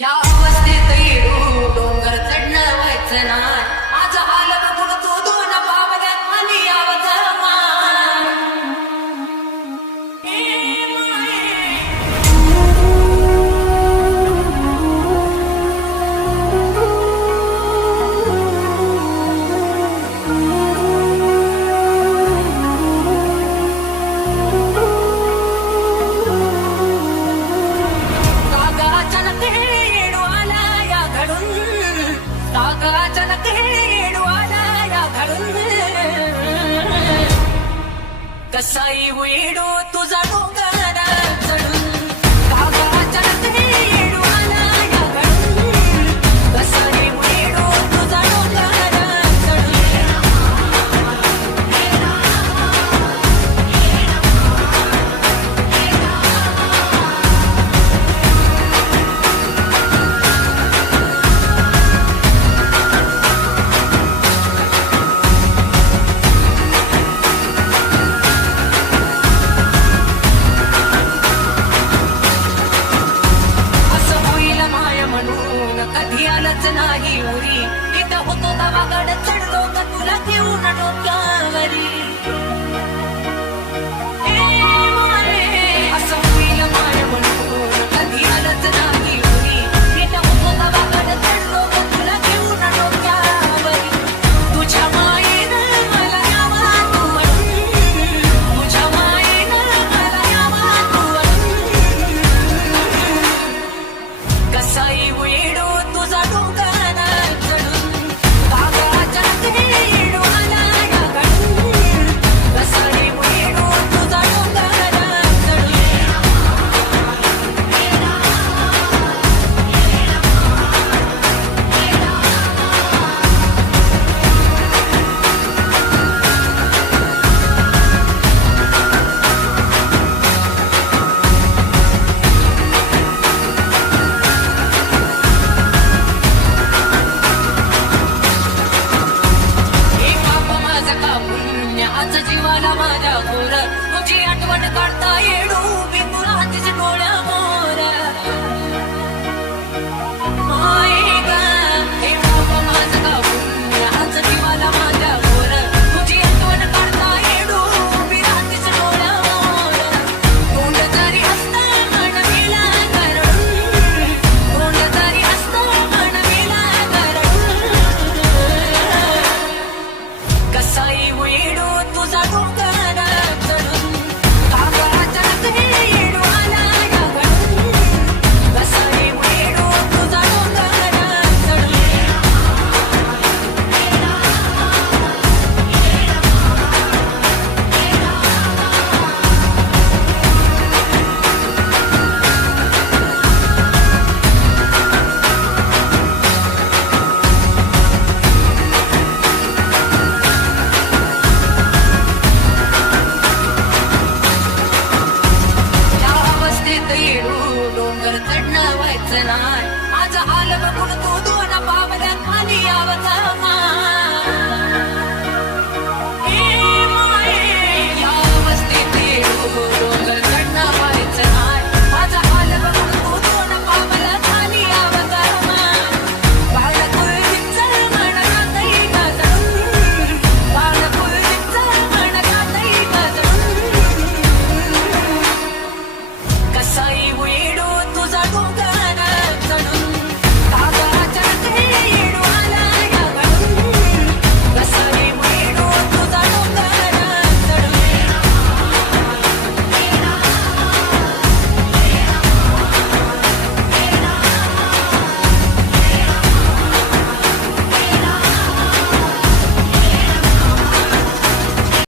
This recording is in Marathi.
या अवस्थेत येऊ डोंगर चढणं व्हायचं नाय. माझं हाल बघून तू दोन पावल्यात खाली यावं मान. ए माये. कागाचनक हेडू आला या घडून. कागाचनक हेडू आला या घडून. कसाई वेडू तुझा डोंगर चढून. कागाचनक हेडू आला या घडून. कसाई वेडू तुझा डोंगर चढून. असं होईल माय म्हणून कधी आलंच नाही उरी. इथं होतो गावाकडे चढलो का तुला घेऊन डोक्यावरी. ए माये. असं होईल माय म्हणून कधी आलंच नाही उरी. इथं होतो गावाकडे चढलो का तुला घेऊन डोक्यावरी. तुझ्या मायेनं मला यावा तू वळून. तुझ्या मायेनं मला यावा तू वळून. कसाई वेडू तुझा डोंगर चढून. कागाचनक हेडू आला या घडून. कसाई वेडू तुझा डोंगर चढून. हे पाप माझं का पुण्य आज जीवाला माझ्या घोर. तुझी आठवण काढता येडू मी तुला तिच्या डोळ्या मोर. माये ग. हे पाप माझं का पुण्य आज जीवाला माझ्या घोर. तुझी आठवण काढता येडू मी रात्रीच्या डोळ्या मोर. तोंड जरी असतं मन गेला गरळून. तोंड जरी असतं मन गेला गरळून. कसाई वेडू तुझा डोंगर चढून. कागाचनक हेडू आला या घडून. कसाई वेडू तुझा डोंगर चढून. या अवस्थेत येऊ डोंगर चढणं व्हायचं नाय. माझं हाल बघून तू दोन पावल्यात खाली यावं